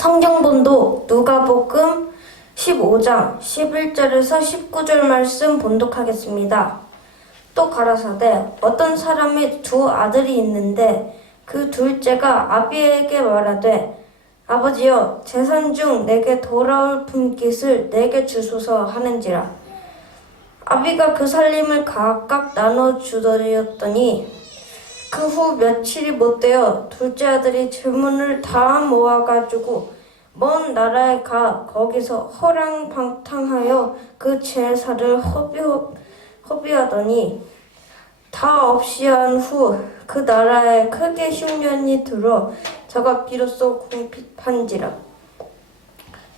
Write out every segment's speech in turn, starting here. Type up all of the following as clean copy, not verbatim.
성경본독 누가복음 15장 11절에서 19절 말씀 본독하겠습니다. 또 가라사대 어떤 사람이 두 아들이 있는데 그 둘째가 아비에게 말하되 아버지여 재산 중 내게 돌아올 품깃을 내게 주소서 하는지라. 아비가 그 살림을 각각 나눠주더니였더니 그 후 며칠이 못되어 둘째 아들이 재물을 다 모아가지고 먼 나라에 가 거기서 허랑방탕하여 그 제사를 허비하더니 다 없이 한 후 그 나라에 크게 흉년이 들어 저가 비로소 궁핍한지라.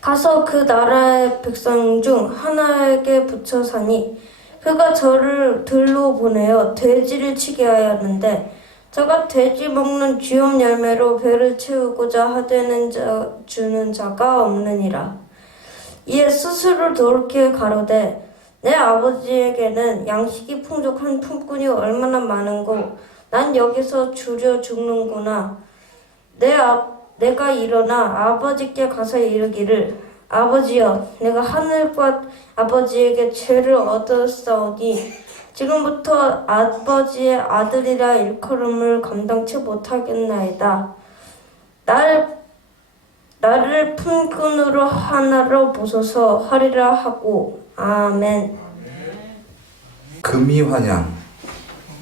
가서 그 나라의 백성 중 하나에게 붙여 사니 그가 저를 들로 보내어 돼지를 치게 하였는데 저가 돼지 먹는 쥐염 열매로 배를 채우고자 하되는 주는 자가 없느니라. 이에 스스로 돌이켜 가로되 내 아버지에게는 양식이 풍족한 품꾼이 얼마나 많은고 난 여기서 주려 죽는구나. 내가 일어나 아버지께 가서 이르기를 아버지여 내가 하늘과 아버지에게 죄를 얻었사오니 지금부터 아버지의 아들이라 일컬음을 감당치 못하겠나이다. 나를 품꾼으로 하나로 보소서 하리라 하고 아멘. 금이 환양,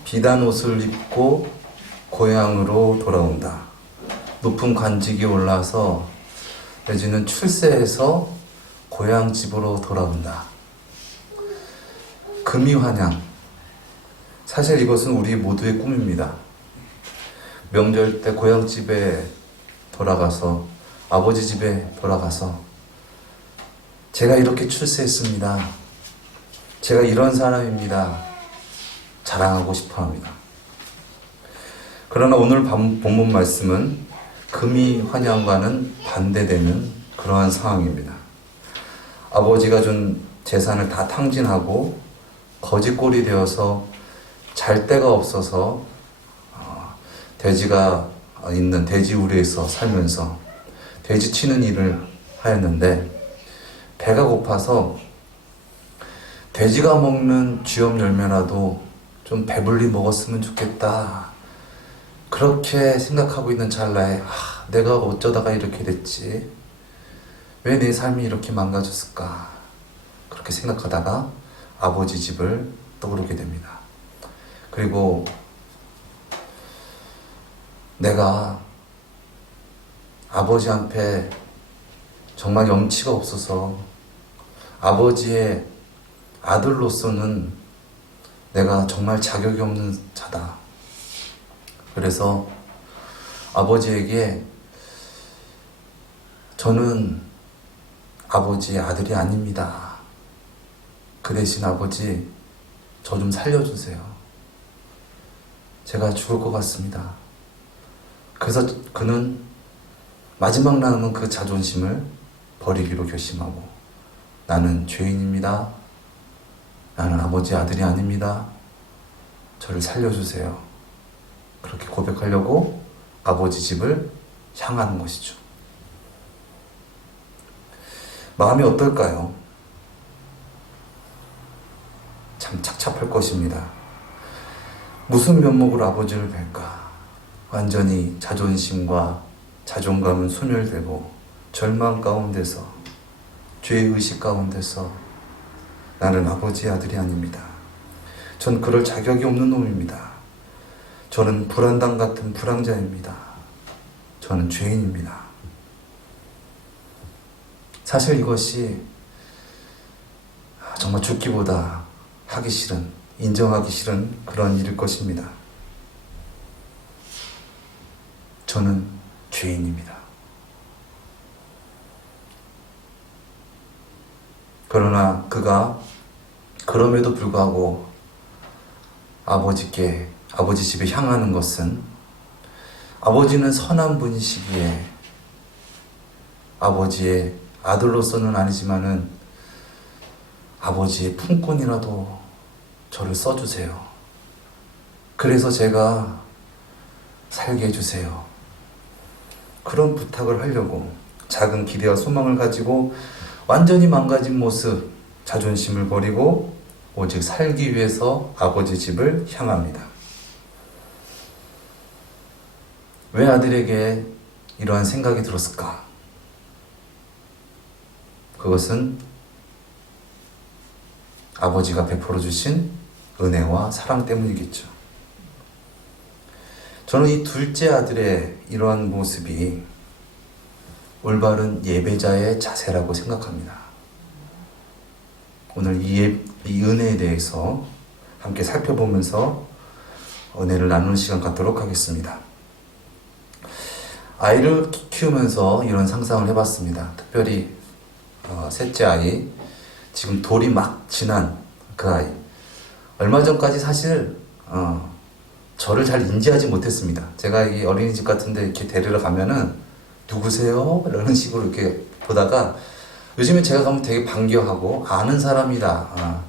비단 옷을 입고 고향으로 돌아온다. 높은 관직이 올라서 내지는 출세해서 고향 집으로 돌아온다. 금이 환양. 사실 이것은 우리 모두의 꿈입니다. 명절 때 고향 집에 돌아가서 아버지 집에 돌아가서 제가 이렇게 출세했습니다. 제가 이런 사람입니다. 자랑하고 싶어 합니다. 그러나 오늘 본문 말씀은 금이 환양과는 반대되는 그러한 상황입니다. 아버지가 준 재산을 다 탕진하고 거지꼴이 되어서 잘 데가 없어서 돼지가 있는 돼지우리에서 살면서 돼지 치는 일을 하였는데 배가 고파서 돼지가 먹는 쥐염 열매라도 좀 배불리 먹었으면 좋겠다. 그렇게 생각하고 있는 찰나에 내가 어쩌다가 이렇게 됐지? 왜 내 삶이 이렇게 망가졌을까? 그렇게 생각하다가 아버지 집을 떠오르게 됩니다. 그리고 내가 아버지 앞에 정말 염치가 없어서 아버지의 아들로서는 내가 정말 자격이 없는 자다. 그래서 아버지에게 저는 아버지의 아들이 아닙니다. 그 대신 아버지 저 좀 살려주세요. 제가 죽을 것 같습니다. 그래서 그는 마지막 남은 그 자존심을 버리기로 결심하고 나는 죄인입니다. 나는 아버지의 아들이 아닙니다. 저를 살려주세요. 그렇게 고백하려고 아버지 집을 향하는 것이죠. 마음이 어떨까요? 참 착잡할 것입니다. 무슨 면목으로 아버지를 뵐까? 완전히 자존심과 자존감은 소멸되고 절망 가운데서 죄의식 가운데서 나는 아버지의 아들이 아닙니다. 전 그럴 자격이 없는 놈입니다. 저는 불안당 같은 불황자입니다. 저는 죄인입니다. 사실 이것이 정말 죽기보다 하기 싫은, 인정하기 싫은 그런 일일 것입니다. 저는 죄인입니다. 그러나 그가 그럼에도 불구하고 아버지 집에 향하는 것은 아버지는 선한 분이시기에 아버지의 아들로서는 아니지만은 아버지의 품꾼이라도 저를 써주세요. 그래서 제가 살게 해주세요. 그런 부탁을 하려고 작은 기대와 소망을 가지고 완전히 망가진 모습, 자존심을 버리고 오직 살기 위해서 아버지 집을 향합니다. 왜 아들에게 이러한 생각이 들었을까? 그것은 아버지가 베풀어 주신 은혜와 사랑 때문이겠죠. 저는 이 둘째 아들의 이러한 모습이 올바른 예배자의 자세라고 생각합니다. 오늘 이 은혜에 대해서 함께 살펴보면서 은혜를 나누는 시간 갖도록 하겠습니다. 아이를 키우면서 이런 상상을 해봤습니다. 특별히 셋째 아이, 지금 돌이 막 지난 그 아이. 얼마 전까지 사실 저를 잘 인지하지 못했습니다. 제가 이 어린이집 같은데 이렇게 데리러 가면은 누구세요? 이런 식으로 이렇게 보다가 요즘에 제가 가면 되게 반겨하고 아는 사람이다.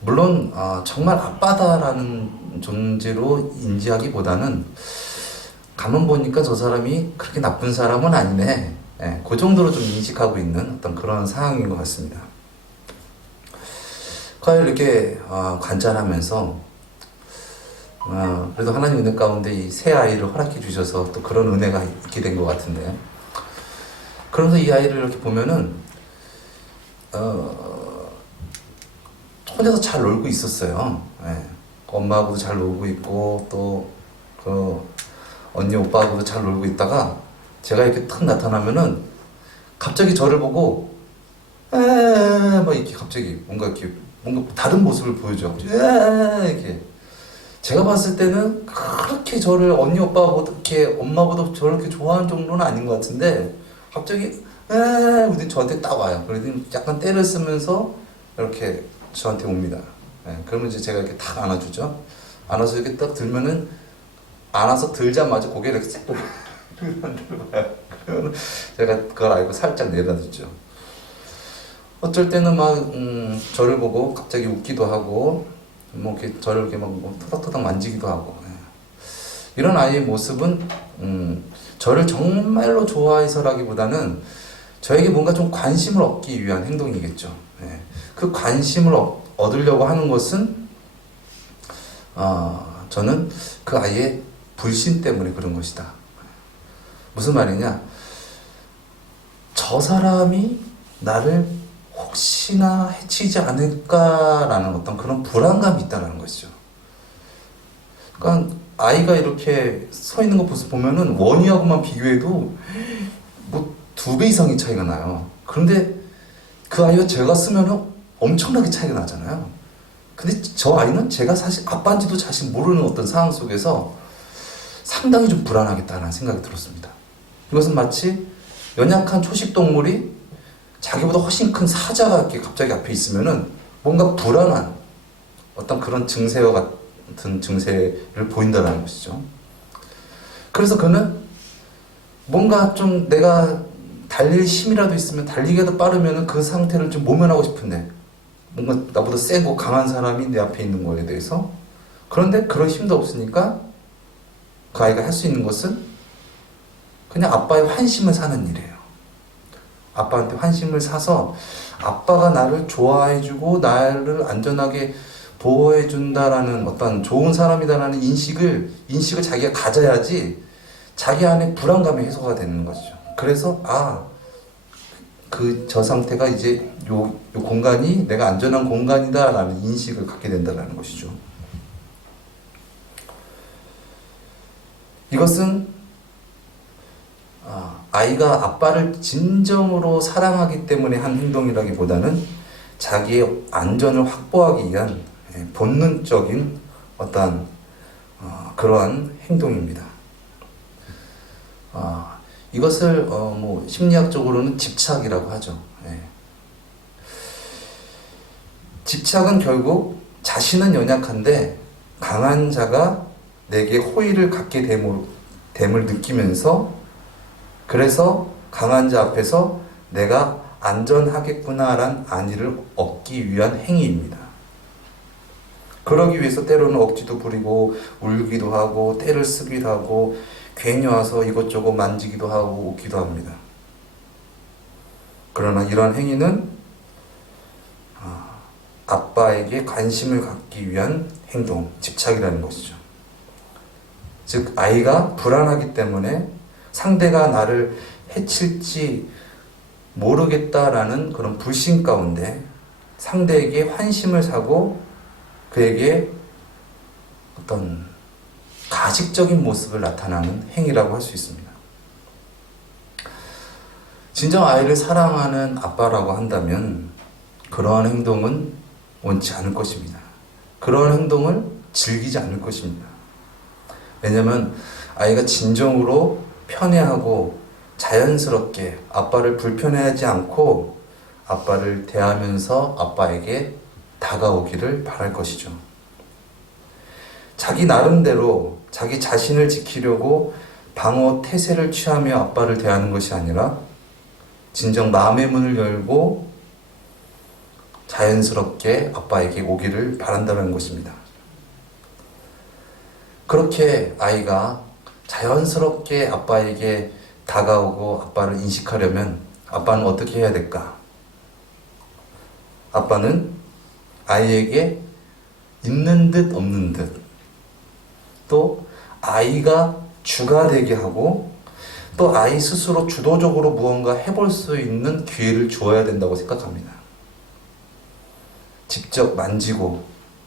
물론 정말 아빠다라는 존재로 인지하기보다는 가만 보니까 저 사람이 그렇게 나쁜 사람은 아니네. 그 정도로 좀 인식하고 있는 어떤 그런 상황인 것 같습니다. 그걸 이렇게 관찰하면서 그래도 하나님 은혜 가운데 이 새 아이를 허락해 주셔서 또 그런 은혜가 있게 된 것 같은데, 그러면서 이 아이를 이렇게 보면은 혼자서 잘 놀고 있었어요. 엄마하고도 잘 놀고 있고 또 그 언니 오빠하고도 잘 놀고 있다가 제가 이렇게 탁 나타나면은 갑자기 저를 보고 막 이렇게 갑자기 뭔가 다른 모습을 보여줘. 이렇게 제가 봤을 때는 그렇게 저를 언니 오빠하고도 이렇게 엄마보다 저렇게 좋아하는 정도는 아닌 것 같은데 갑자기 우리 저한테 딱 와요. 그래도 약간 때를 쓰면서 이렇게 저한테 옵니다. 그러면 이제 제가 이렇게 탁 안아주죠. 안아서 이렇게 딱 들면은 안아서 들자마자 고개를 이렇게 쓱 들어봐요. 그러면 제가 그걸 알고 살짝 내려주죠. 어쩔 때는 막 저를 보고 갑자기 웃기도 하고 뭐 이렇게 저를 이렇게 막 토닥토닥 만지기도 하고. 이런 아이의 모습은 저를 정말로 좋아해서라기보다는 저에게 뭔가 좀 관심을 얻기 위한 행동이겠죠. 그 관심을 얻으려고 하는 것은 저는 그 아이의 불신 때문에 그런 것이다. 무슨 말이냐? 저 사람이 나를 혹시나 해치지 않을까라는 어떤 그런 불안감이 있다는 것이죠. 그러니까 아이가 이렇게 서 있는 거 보면은 원희하고만 비교해도 뭐 2배 이상의 차이가 나요. 그런데 그 아이와 제가 쓰면은 엄청나게 차이가 나잖아요. 근데 저 아이는 제가 사실 아빠인지도 사실 모르는 어떤 상황 속에서 상당히 좀 불안하겠다는 생각이 들었습니다. 이것은 마치 연약한 초식 동물이 자기보다 훨씬 큰 사자가 이렇게 갑자기 앞에 있으면은 뭔가 불안한 어떤 그런 증세와 같은 증세를 보인다는 것이죠. 그래서 그는 뭔가 좀 내가 달릴 힘이라도 있으면 달리기라도 빠르면은 그 상태를 좀 모면하고 싶은데 뭔가 나보다 세고 강한 사람이 내 앞에 있는 거에 대해서, 그런데 그런 힘도 없으니까 그 아이가 할 수 있는 것은 그냥 아빠의 환심을 사는 일이에요. 아빠한테 환심을 사서 아빠가 나를 좋아해주고 나를 안전하게 보호해준다라는 어떤 좋은 사람이다라는 인식을 자기가 가져야지 자기 안에 불안감이 해소가 되는 것이죠. 그래서 저 상태가 이제 요 공간이 내가 안전한 공간이다라는 인식을 갖게 된다는 것이죠. 이것은 아이가 아빠를 진정으로 사랑하기 때문에 한 행동이라기보다는 자기의 안전을 확보하기 위한 본능적인 어떤 그러한 행동입니다. 이것을 뭐 심리학적으로는 집착이라고 하죠. 집착은 결국 자신은 연약한데 강한 자가 내게 호의를 갖게 됨을 느끼면서, 그래서 강한 자 앞에서 내가 안전하겠구나란 안위를 얻기 위한 행위입니다. 그러기 위해서 때로는 억지도 부리고 울기도 하고 때를 쓰기도 하고 괜히 와서 이것저것 만지기도 하고 웃기도 합니다. 그러나 이러한 행위는 아빠에게 관심을 갖기 위한 행동, 집착이라는 것이죠. 즉 아이가 불안하기 때문에 상대가 나를 해칠지 모르겠다라는 그런 불신 가운데 상대에게 환심을 사고 그에게 어떤 가식적인 모습을 나타나는 행위라고 할 수 있습니다. 진정 아이를 사랑하는 아빠라고 한다면 그러한 행동은 원치 않을 것입니다. 그러한 행동을 즐기지 않을 것입니다. 왜냐하면 아이가 진정으로 편애하고 자연스럽게 아빠를 불편해하지 않고 아빠를 대하면서 아빠에게 다가오기를 바랄 것이죠. 자기 나름대로 자기 자신을 지키려고 방어 태세를 취하며 아빠를 대하는 것이 아니라 진정 마음의 문을 열고 자연스럽게 아빠에게 오기를 바란다는 것입니다. 그렇게 아이가 자연스럽게 아빠에게 다가오고 아빠를 인식하려면 아빠는 어떻게 해야 될까? 아빠는 아이에게 있는 듯 없는 듯, 또 아이가 주가 되게 하고 또 아이 스스로 주도적으로 무언가 해볼 수 있는 기회를 주어야 된다고 생각합니다. 직접 만지고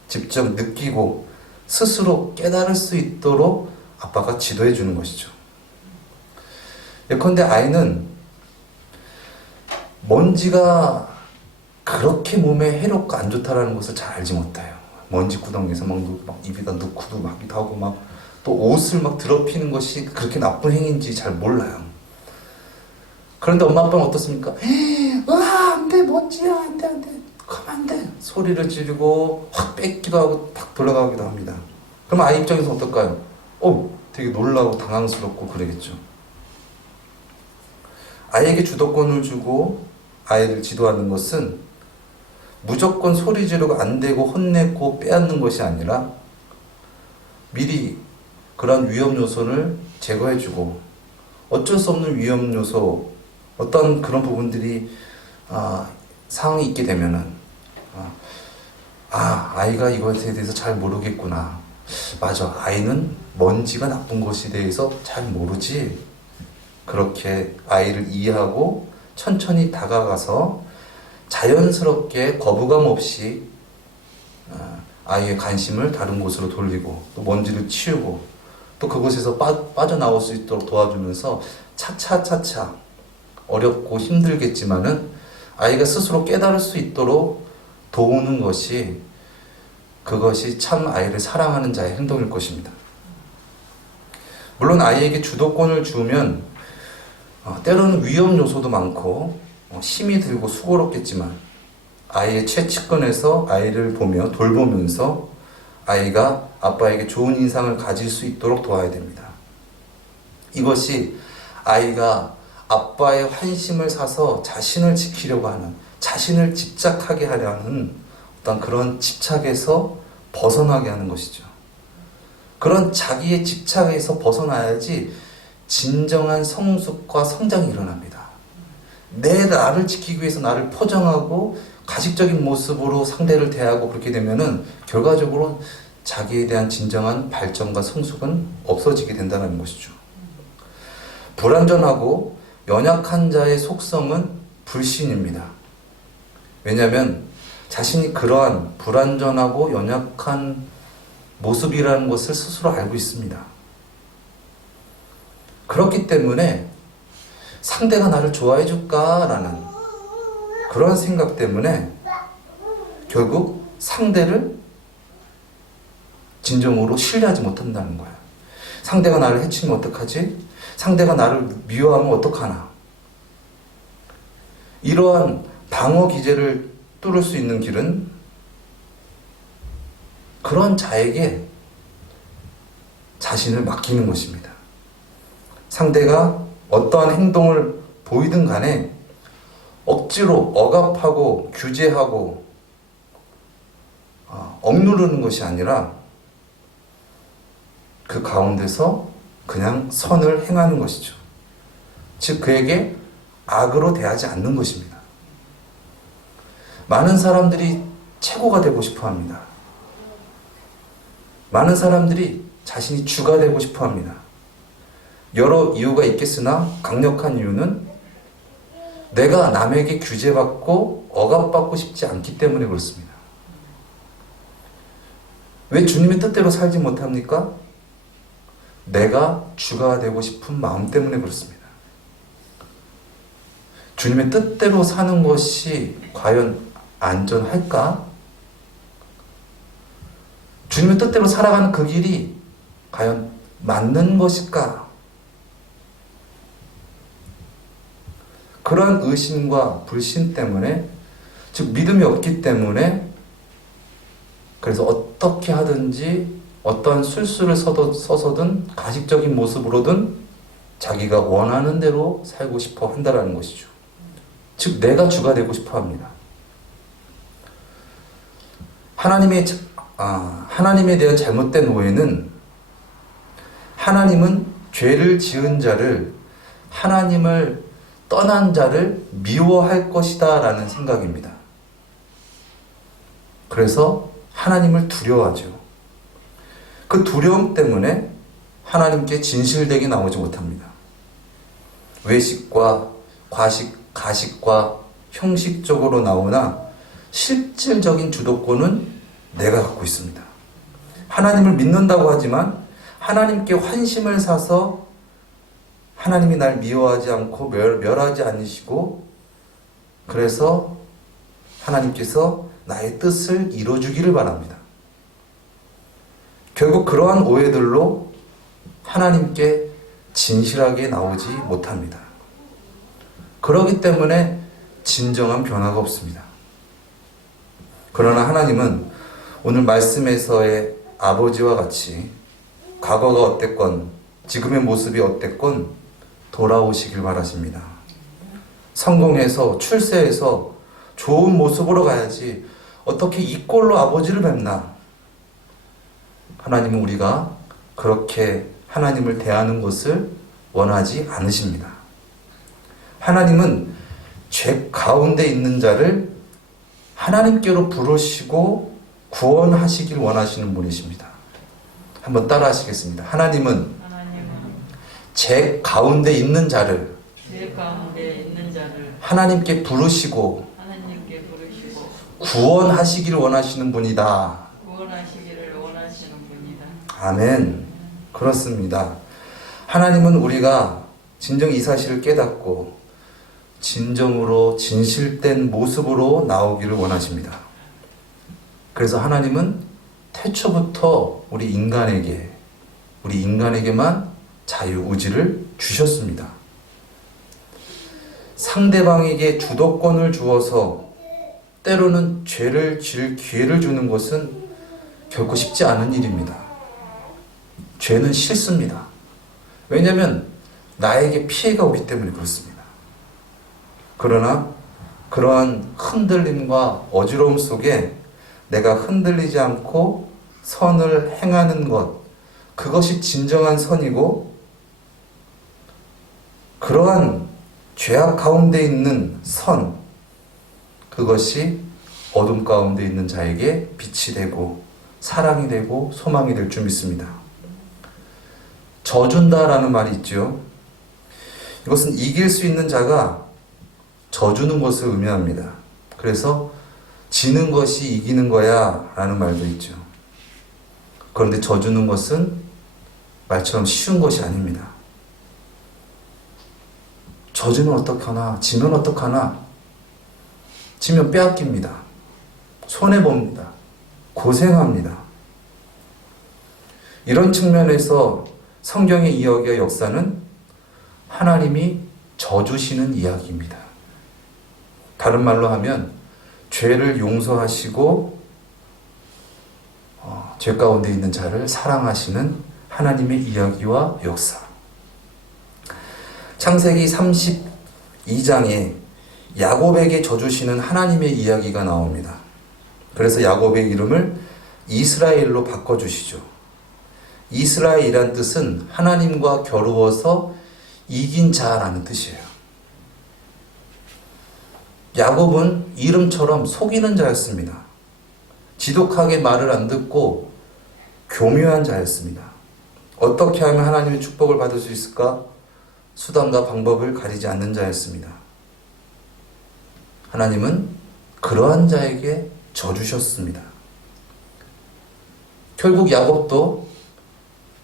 직접 느끼고 스스로 깨달을 수 있도록 아빠가 지도해 주는 것이죠. 예컨대 아이는 먼지가 그렇게 몸에 해롭고 안 좋다라는 것을 잘 알지 못해요. 먼지 구덩이에서 막 입에다 넣고도 막기도 하고 막 또 옷을 막 더럽히는 것이 그렇게 나쁜 행위인지 잘 몰라요. 그런데 엄마 아빠는 어떻습니까? 안 돼, 먼지야, 안 돼, 가면 안 돼. 소리를 지르고 확 뺏기도 하고 탁 돌아가기도 합니다. 그럼 아이 입장에서 어떨까요? 되게 놀라고 당황스럽고 그러겠죠. 아이에게 주도권을 주고 아이를 지도하는 것은 무조건 소리 지르고 안 되고 혼내고 빼앗는 것이 아니라 미리 그런 위험 요소를 제거해주고 어쩔 수 없는 위험 요소, 어떤 그런 부분들이 상황이 있게 되면은 아이가 이것에 대해서 잘 모르겠구나. 맞아, 아이는 먼지가 나쁜 것에 대해서 잘 모르지. 그렇게 아이를 이해하고 천천히 다가가서 자연스럽게 거부감 없이 아이의 관심을 다른 곳으로 돌리고 또 먼지를 치우고 또 그곳에서 빠져나올 수 있도록 도와주면서 차차차차 어렵고 힘들겠지만은 아이가 스스로 깨달을 수 있도록 도우는 것이 그것이 참 아이를 사랑하는 자의 행동일 것입니다. 물론 아이에게 주도권을 주면 때로는 위험 요소도 많고 힘이 들고 수고롭겠지만 아이의 최측근에서 아이를 보며 돌보면서 아이가 아빠에게 좋은 인상을 가질 수 있도록 도와야 됩니다. 이것이 아이가 아빠의 환심을 사서 자신을 지키려고 하는, 자신을 집착하게 하려 하는 어떤 그런 집착에서 벗어나게 하는 것이죠. 그런 자기의 집착에서 벗어나야지 진정한 성숙과 성장이 일어납니다. 내 나를 지키기 위해서 나를 포장하고 가식적인 모습으로 상대를 대하고 그렇게 되면은 결과적으로 자기에 대한 진정한 발전과 성숙은 없어지게 된다는 것이죠. 불완전하고 연약한 자의 속성은 불신입니다. 왜냐하면 자신이 그러한 불완전하고 연약한 모습이라는 것을 스스로 알고 있습니다. 그렇기 때문에 상대가 나를 좋아해 줄까라는 그런 생각 때문에 결국 상대를 진정으로 신뢰하지 못한다는 거야. 상대가 나를 해치면 어떡하지? 상대가 나를 미워하면 어떡하나? 이러한 방어 기제를 뚫을 수 있는 길은 그런 자에게 자신을 맡기는 것입니다. 상대가 어떠한 행동을 보이든 간에 억지로 억압하고 규제하고 억누르는 것이 아니라 그 가운데서 그냥 선을 행하는 것이죠. 즉 그에게 악으로 대하지 않는 것입니다. 많은 사람들이 최고가 되고 싶어 합니다. 많은 사람들이 자신이 주가 되고 싶어 합니다. 여러 이유가 있겠으나 강력한 이유는 내가 남에게 규제받고 억압받고 싶지 않기 때문에 그렇습니다. 왜 주님의 뜻대로 살지 못합니까? 내가 주가 되고 싶은 마음 때문에 그렇습니다. 주님의 뜻대로 사는 것이 과연 안전할까? 주님의 뜻대로 살아가는 그 길이 과연 맞는 것일까? 그러한 의심과 불신 때문에, 즉 믿음이 없기 때문에, 그래서 어떻게 하든지 어떠한 술수를 써서든 가식적인 모습으로든 자기가 원하는 대로 살고 싶어 한다는 것이죠. 즉 내가 주가 되고 싶어 합니다. 하나님에 대한 잘못된 오해는 하나님은 죄를 지은 자를, 하나님을 떠난 자를 미워할 것이다 라는 생각입니다. 그래서 하나님을 두려워하죠. 그 두려움 때문에 하나님께 진실되게 나오지 못합니다. 외식과 과식, 가식과 형식적으로 나오나 실질적인 주도권은 내가 갖고 있습니다. 하나님을 믿는다고 하지만 하나님께 환심을 사서 하나님이 날 미워하지 않고 멸하지 않으시고, 그래서 하나님께서 나의 뜻을 이루어주기를 바랍니다. 결국 그러한 오해들로 하나님께 진실하게 나오지 못합니다. 그렇기 때문에 진정한 변화가 없습니다. 그러나 하나님은 오늘 말씀에서의 아버지와 같이 과거가 어땠건 지금의 모습이 어땠건 돌아오시길 바라십니다. 성공해서 출세해서 좋은 모습으로 가야지 어떻게 이 꼴로 아버지를 뵙나. 하나님은 우리가 그렇게 하나님을 대하는 것을 원하지 않으십니다. 하나님은 죄 가운데 있는 자를 하나님께로 부르시고 구원하시길 원하시는 분이십니다. 한번 따라 하시겠습니다. 하나님은 죄 가운데 있는 자를 하나님께 부르시고 구원하시기를 원하시는 분이다. 아멘. 그렇습니다. 하나님은 우리가 진정 이 사실을 깨닫고 진정으로 진실된 모습으로 나오기를 원하십니다. 그래서 하나님은 태초부터 우리 인간에게만 자유의지를 주셨습니다. 상대방에게 주도권을 주어서 때로는 죄를 지을 기회를 주는 것은 결코 쉽지 않은 일입니다. 죄는 싫습니다. 왜냐하면 나에게 피해가 오기 때문에 그렇습니다. 그러나 그러한 흔들림과 어지러움 속에 내가 흔들리지 않고 선을 행하는 것, 그것이 진정한 선이고, 그러한 죄악 가운데 있는 선, 그것이 어둠 가운데 있는 자에게 빛이 되고 사랑이 되고 소망이 될 줄 믿습니다. 져준다라는 말이 있죠. 이것은 이길 수 있는 자가 져주는 것을 의미합니다. 그래서 지는 것이 이기는 거야 라는 말도 있죠. 그런데 져주는 것은 말처럼 쉬운 것이 아닙니다. 져주면 어떡하나, 지면 어떡하나, 지면 빼앗깁니다. 손해봅니다. 고생합니다. 이런 측면에서 성경의 이야기와 역사는 하나님이 져주시는 이야기입니다. 다른 말로 하면 죄를 용서하시고 죄 가운데 있는 자를 사랑하시는 하나님의 이야기와 역사. 창세기 32장에 야곱에게 져주시는 하나님의 이야기가 나옵니다. 그래서 야곱의 이름을 이스라엘로 바꿔주시죠. 이스라엘이란 뜻은 하나님과 겨루어서 이긴 자라는 뜻이에요. 야곱은 이름처럼 속이는 자였습니다. 지독하게 말을 안 듣고 교묘한 자였습니다. 어떻게 하면 하나님의 축복을 받을 수 있을까? 수단과 방법을 가리지 않는 자였습니다. 하나님은 그러한 자에게 져주셨습니다. 결국 야곱도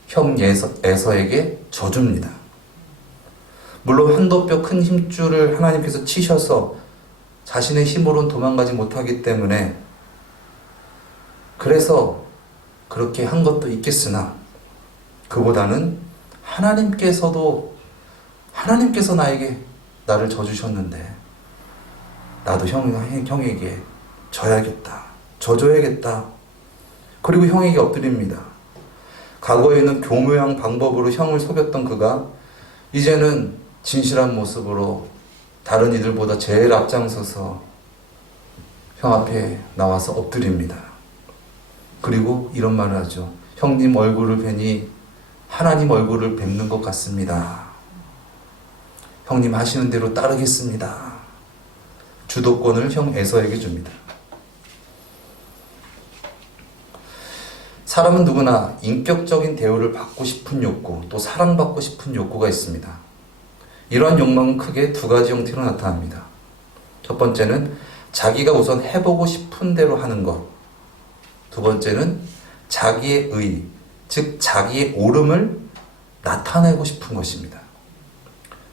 형 에서에게 져줍니다. 물론 한도뼈 큰 힘줄을 하나님께서 치셔서 자신의 힘으로는 도망가지 못하기 때문에 그래서 그렇게 한 것도 있겠으나 그보다는 하나님께서 나에게 나를 져주셨는데 나도 형에게 져야겠다. 져줘야겠다. 그리고 형에게 엎드립니다. 과거에는 교묘한 방법으로 형을 속였던 그가 이제는 진실한 모습으로 다른 이들보다 제일 앞장서서 형 앞에 나와서 엎드립니다. 그리고 이런 말을 하죠. 형님 얼굴을 뵈니 하나님 얼굴을 뵙는 것 같습니다. 형님 하시는 대로 따르겠습니다. 주도권을 형 에서에게 줍니다. 사람은 누구나 인격적인 대우를 받고 싶은 욕구, 또 사랑받고 싶은 욕구가 있습니다. 이러한 욕망은 크게 두 가지 형태로 나타납니다. 첫 번째는 자기가 우선 해보고 싶은 대로 하는 것. 두 번째는 자기의 의, 즉 자기의 옳음을 나타내고 싶은 것입니다.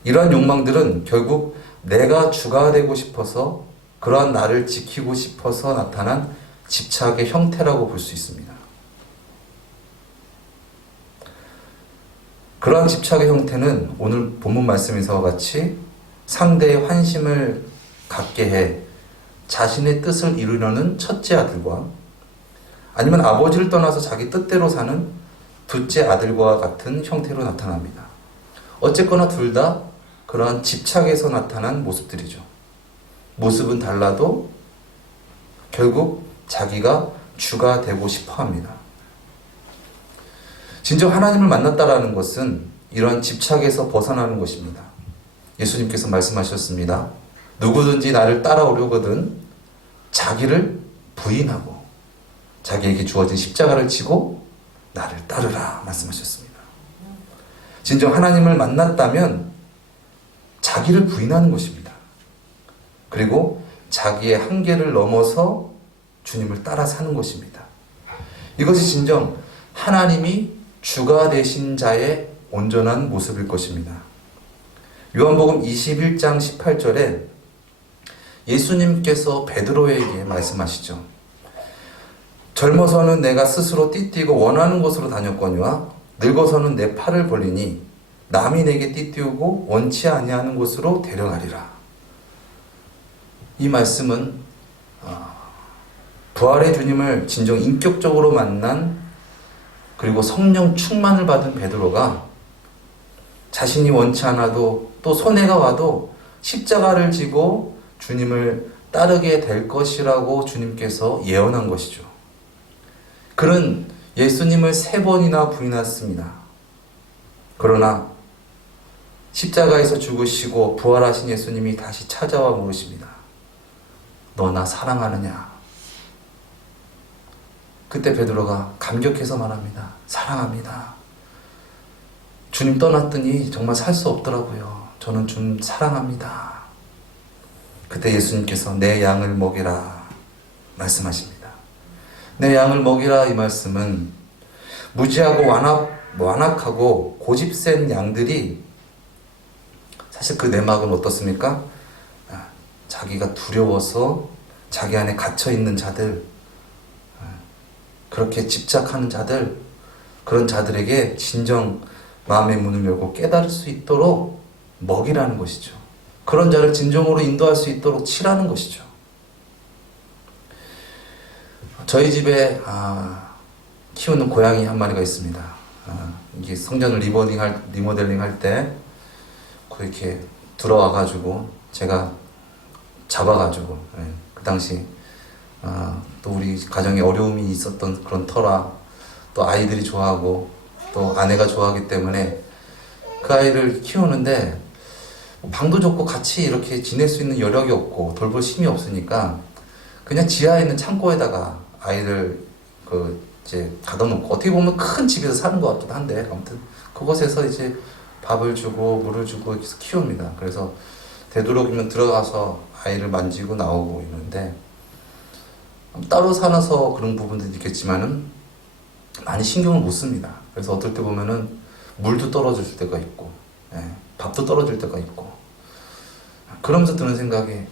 이러한 욕망들은 결국 내가 주가 되고 싶어서 그러한 나를 지키고 싶어서 나타난 집착의 형태라고 볼 수 있습니다. 그러한 집착의 형태는 오늘 본문 말씀에서와 같이 상대의 환심을 갖게 해 자신의 뜻을 이루려는 첫째 아들과 아니면 아버지를 떠나서 자기 뜻대로 사는 둘째 아들과 같은 형태로 나타납니다. 어쨌거나 둘 다 그러한 집착에서 나타난 모습들이죠. 모습은 달라도 결국 자기가 주가 되고 싶어 합니다. 진정 하나님을 만났다라는 것은 이러한 집착에서 벗어나는 것입니다. 예수님께서 말씀하셨습니다. 누구든지 나를 따라오려거든 자기를 부인하고 자기에게 주어진 십자가를 지고 나를 따르라 말씀하셨습니다. 진정 하나님을 만났다면 자기를 부인하는 것입니다. 그리고 자기의 한계를 넘어서 주님을 따라 사는 것입니다. 이것이 진정 하나님이 주가 되신 자의 온전한 모습일 것입니다. 요한복음 21장 18절에 예수님께서 베드로에게 말씀하시죠. 젊어서는 내가 스스로 띠뛰고 원하는 곳으로 다녔거니와 늙어서는 내 팔을 벌리니 남이 내게 띠띠우고 원치 아니하는 곳으로 데려가리라. 이 말씀은 부활의 주님을 진정 인격적으로 만난 그리고 성령 충만을 받은 베드로가 자신이 원치 않아도 또 손해가 와도 십자가를 지고 주님을 따르게 될 것이라고 주님께서 예언한 것이죠. 그는 예수님을 3번이나 부인했습니다. 그러나 십자가에서 죽으시고 부활하신 예수님이 다시 찾아와 물으십니다. 너 나 사랑하느냐? 그때 베드로가 감격해서 말합니다. 사랑합니다. 주님 떠났더니 정말 살 수 없더라고요. 저는 주님 사랑합니다. 그때 예수님께서 내 양을 먹이라 말씀하십니다. 내 양을 먹이라 이 말씀은 무지하고 완악하고 고집센 양들이 사실 그 내막은 어떻습니까? 자기가 두려워서 자기 안에 갇혀있는 자들, 그렇게 집착하는 자들, 그런 자들에게 진정 마음의 문을 열고 깨달을 수 있도록 먹이라는 것이죠. 그런 자를 진정으로 인도할 수 있도록 치라는 것이죠. 저희 집에 키우는 고양이 한 마리가 있습니다. 이게 성전을 리모델링 할 때 그렇게 들어와가지고 제가 잡아가지고 그 당시 또 우리 가정에 어려움이 있었던 그런 터라 또 아이들이 좋아하고 또 아내가 좋아하기 때문에 그 아이를 키우는데 방도 좁고 같이 이렇게 지낼 수 있는 여력이 없고 돌볼 힘이 없으니까 그냥 지하에 있는 창고에다가 아이를 이제 가둬놓고, 어떻게 보면 큰 집에서 사는 것 같기도 한데, 아무튼 그곳에서 이제 밥을 주고 물을 주고 이렇게 키웁니다. 그래서 되도록이면 들어가서 아이를 만지고 나오고 있는데, 따로 살아서 그런 부분도 있겠지만은 많이 신경을 못 씁니다. 그래서 어떨 때 보면은 물도 떨어질 때가 있고, 밥도 떨어질 때가 있고, 그러면서 드는 생각이,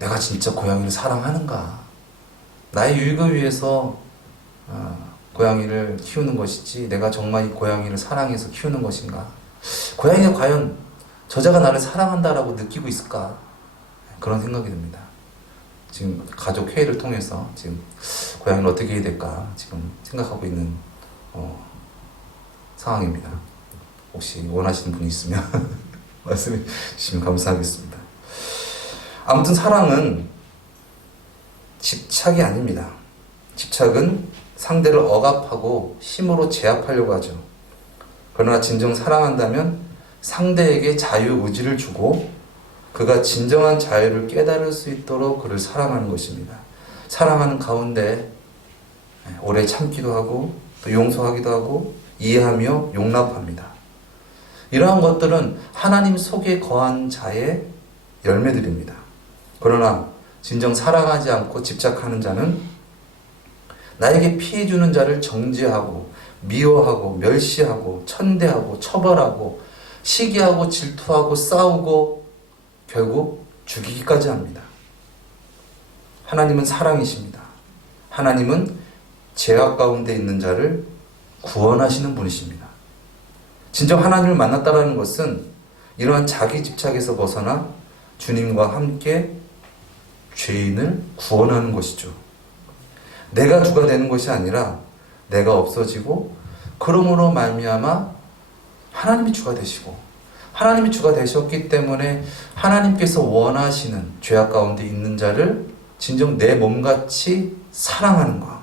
내가 진짜 고양이를 사랑하는가? 나의 유익을 위해서 고양이를 키우는 것이지, 내가 정말 이 고양이를 사랑해서 키우는 것인가? 고양이가 과연 저자가 나를 사랑한다라고 느끼고 있을까? 그런 생각이 듭니다. 지금 가족 회의를 통해서 지금 고양이를 어떻게 해야 될까 지금 생각하고 있는 상황입니다. 혹시 원하시는 분이 있으면 말씀해 주시면 감사하겠습니다. 아무튼 사랑은 집착이 아닙니다. 집착은 상대를 억압하고 힘으로 제압하려고 하죠. 그러나 진정 사랑한다면 상대에게 자유의지를 주고 그가 진정한 자유를 깨달을 수 있도록 그를 사랑하는 것입니다. 사랑하는 가운데 오래 참기도 하고 또 용서하기도 하고 이해하며 용납합니다. 이러한 것들은 하나님 속에 거한 자의 열매들입니다. 그러나 진정 사랑하지 않고 집착하는 자는 나에게 피해주는 자를 정죄하고 미워하고 멸시하고 천대하고 처벌하고 시기하고 질투하고 싸우고 결국 죽이기까지 합니다. 하나님은 사랑이십니다. 하나님은 죄악 가운데 있는 자를 구원하시는 분이십니다. 진정 하나님을 만났다는 것은 이러한 자기 집착에서 벗어나 주님과 함께 죄인을 구원하는 것이죠. 내가 주가 되는 것이 아니라 내가 없어지고 그러므로 말미암아 하나님이 주가 되시고, 하나님이 주가 되셨기 때문에 하나님께서 원하시는 죄악 가운데 있는 자를 진정 내 몸같이 사랑하는 것,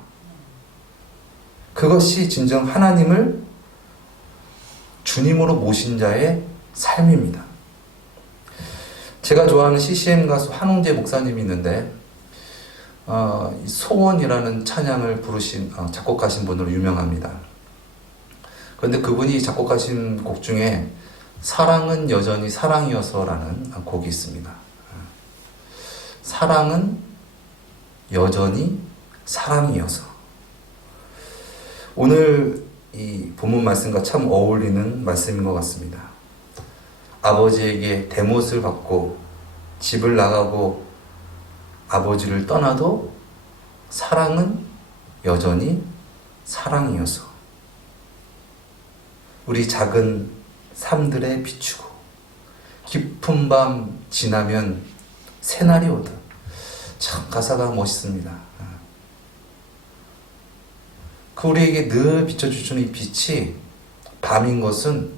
그것이 진정 하나님을 주님으로 모신 자의 삶입니다. 제가 좋아하는 CCM 가수 한홍재 목사님이 있는데 소원이라는 찬양을 부르신 작곡하신 분으로 유명합니다. 그런데 그분이 작곡하신 곡 중에 사랑은 여전히 사랑이어서라는 곡이 있습니다. 사랑은 여전히 사랑이어서. 오늘 이 본문 말씀과 참 어울리는 말씀인 것 같습니다. 아버지에게 대못을 받고 집을 나가고 아버지를 떠나도 사랑은 여전히 사랑이어서. 우리 작은 삶들에 비추고 깊은 밤 지나면 새날이 오듯. 참 가사가 멋있습니다. 그 우리에게 늘 비춰주시는 이 빛이 밤인 것은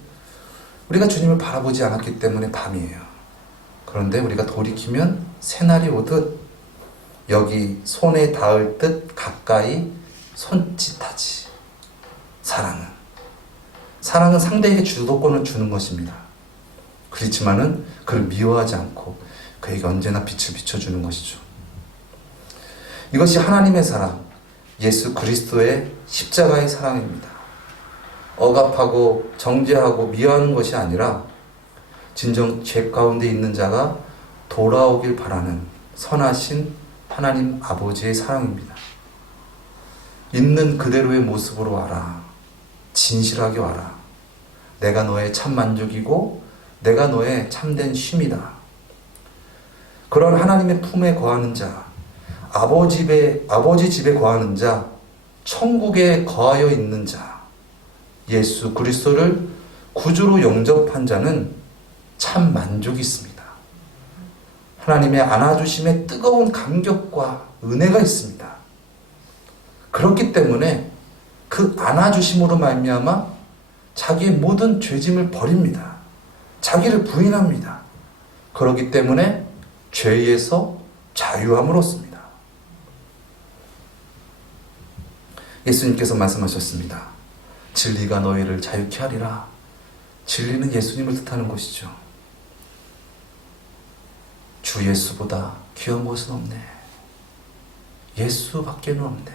우리가 주님을 바라보지 않았기 때문에 밤이에요. 그런데 우리가 돌이키면 새날이 오듯 여기 손에 닿을 듯 가까이 손짓하지. 사랑은 상대에게 주도권을 주는 것입니다. 그렇지만은 그를 미워하지 않고 그에게 언제나 빛을 비춰주는 것이죠. 이것이 하나님의 사랑, 예수 그리스도의 십자가의 사랑입니다. 억압하고 정죄하고 미워하는 것이 아니라 진정 죄 가운데 있는 자가 돌아오길 바라는 선하신 하나님 아버지의 사랑입니다. 있는 그대로의 모습으로 와라. 진실하게 와라. 내가 너의 참 만족이고 내가 너의 참된 쉼이다. 그런 하나님의 품에 거하는 자, 아버지 집에 거하는 자, 천국에 거하여 있는 자, 예수 그리스도를 구주로 영접한 자는 참 만족이 있습니다. 하나님의 안아주심에 뜨거운 감격과 은혜가 있습니다. 그렇기 때문에 그 안아주심으로 말미암아 자기의 모든 죄짐을 버립니다. 자기를 부인합니다. 그렇기 때문에 죄에서 자유함을 얻습니다. 예수님께서 말씀하셨습니다. 진리가 너희를 자유케 하리라. 진리는 예수님을 뜻하는 것이죠. 주 예수보다 귀한 것은 없네. 예수밖에는 없네.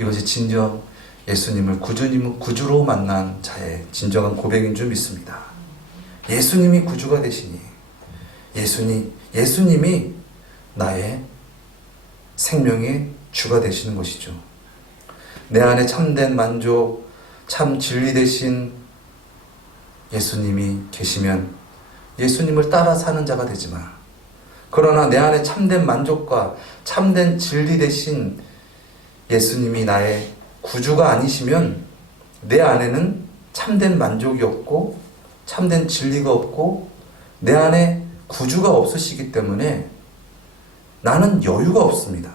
이것이 진정 예수님을 구주로 만난 자의 진정한 고백인 줄 믿습니다. 예수님이 구주가 되시니 예수님이 나의 생명의 주가 되시는 것이죠. 내 안에 참된 만족, 참 진리 되신 예수님이 계시면 예수님을 따라 사는 자가 되지만, 그러나 내 안에 참된 만족과 참된 진리 되신 예수님이 나의 구주가 아니시면 내 안에는 참된 만족이 없고 참된 진리가 없고 내 안에 구주가 없으시기 때문에 나는 여유가 없습니다.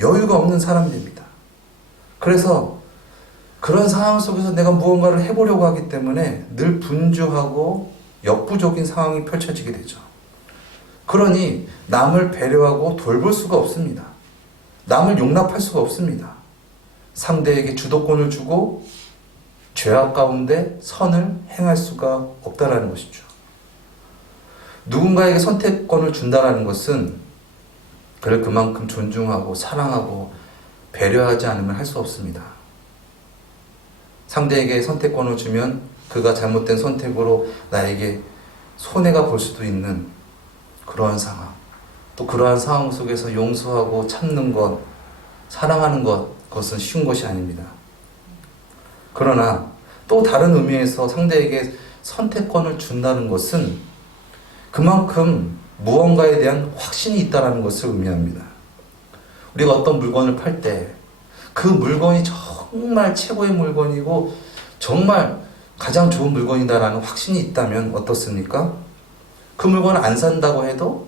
여유가 없는 사람이 됩니다. 그래서 그런 상황 속에서 내가 무언가를 해보려고 하기 때문에 늘 분주하고 역부족인 상황이 펼쳐지게 되죠. 그러니 남을 배려하고 돌볼 수가 없습니다. 남을 용납할 수가 없습니다. 상대에게 주도권을 주고 죄악 가운데 선을 행할 수가 없다라는 것이죠. 누군가에게 선택권을 준다라는 것은 그를 그만큼 존중하고 사랑하고 배려하지 않으면 할 수 없습니다. 상대에게 선택권을 주면 그가 잘못된 선택으로 나에게 손해가 볼 수도 있는 그러한 상황, 또 그러한 상황 속에서 용서하고 참는 것, 사랑하는 그것은 쉬운 것이 아닙니다. 그러나 또 다른 의미에서 상대에게 선택권을 준다는 것은 그만큼 무언가에 대한 확신이 있다는 것을 의미합니다. 우리가 어떤 물건을 팔 때 그 물건이 정말 최고의 물건이고 정말 가장 좋은 물건이다라는 확신이 있다면 어떻습니까? 그 물건을 안 산다고 해도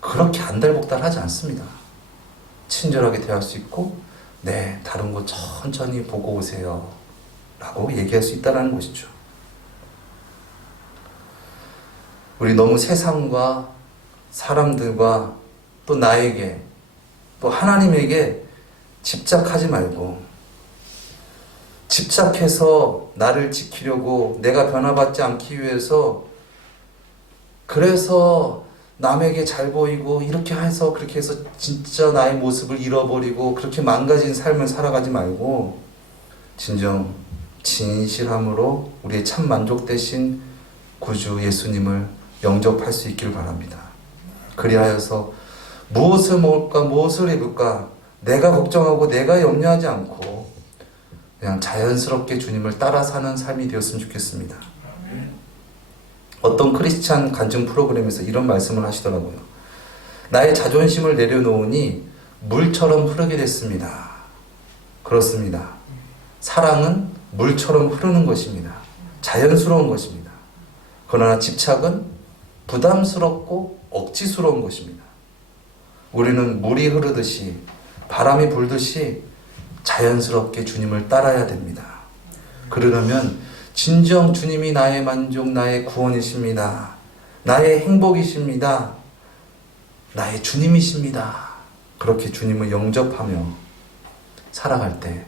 그렇게 안달복달하지 않습니다. 친절하게 대할 수 있고, 네, 다른 곳 천천히 보고 오세요 라고 얘기할 수 있다는 것이죠. 우리 너무 세상과 사람들과 또 나에게 또 하나님에게 집착하지 말고, 집착해서 나를 지키려고 내가 변화받지 않기 위해서 그래서 남에게 잘 보이고 이렇게 해서 그렇게 해서 진짜 나의 모습을 잃어버리고 그렇게 망가진 삶을 살아가지 말고 진정 진실함으로 우리의 참 만족 되신 구주 예수님을 영접할 수 있기를 바랍니다. 그리하여서 무엇을 먹을까 무엇을 입을까 내가 걱정하고 내가 염려하지 않고 그냥 자연스럽게 주님을 따라 사는 삶이 되었으면 좋겠습니다. 어떤 크리스찬 간증 프로그램에서 이런 말씀을 하시더라고요. 나의 자존심을 내려놓으니 물처럼 흐르게 됐습니다. 그렇습니다. 사랑은 물처럼 흐르는 것입니다. 자연스러운 것입니다. 그러나 집착은 부담스럽고 억지스러운 것입니다. 우리는 물이 흐르듯이 바람이 불듯이 자연스럽게 주님을 따라야 됩니다. 그러려면 진정 주님이 나의 만족, 나의 구원이십니다. 나의 행복이십니다. 나의 주님이십니다. 그렇게 주님을 영접하며 살아갈 때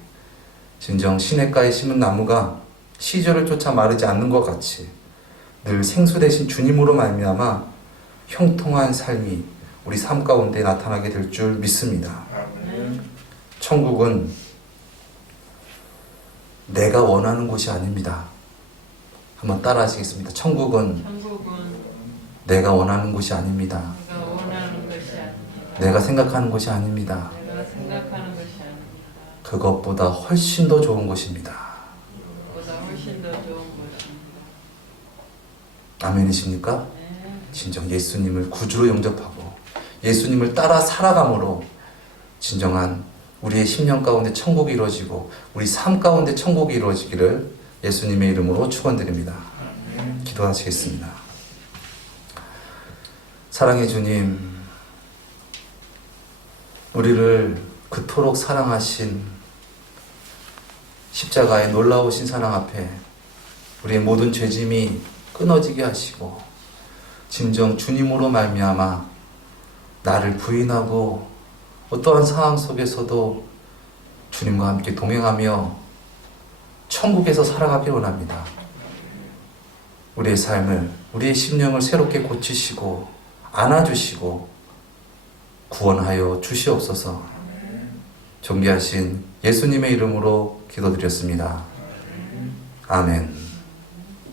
진정 시냇가에 심은 나무가 시절을 쫓아 마르지 않는 것 같이 늘 생수 대신 주님으로 말미암아 형통한 삶이 우리 삶 가운데 나타나게 될 줄 믿습니다. 천국은 내가 원하는 곳이 아닙니다. 한번 따라 하시겠습니다. 천국은 내가 원하는 곳이 아닙니다. 내가 생각하는 곳이 아닙니다. 그것보다 훨씬 더 좋은 곳입니다. 아멘이십니까? 진정 예수님을 구주로 영접하고 예수님을 따라 살아감으로 진정한 우리의 심령 가운데 천국이 이루어지고 우리 삶 가운데 천국이 이루어지기를 예수님의 이름으로 축원드립니다. 기도하시겠습니다. 사랑의 주님, 우리를 그토록 사랑하신 십자가의 놀라우신 사랑 앞에 우리의 모든 죄짐이 끊어지게 하시고 진정 주님으로 말미암아 나를 부인하고 어떠한 상황 속에서도 주님과 함께 동행하며 천국에서 살아가길 원합니다. 우리의 삶을, 우리의 심령을 새롭게 고치시고 안아주시고 구원하여 주시옵소서. 존귀하신 예수님의 이름으로 기도드렸습니다. 아멘.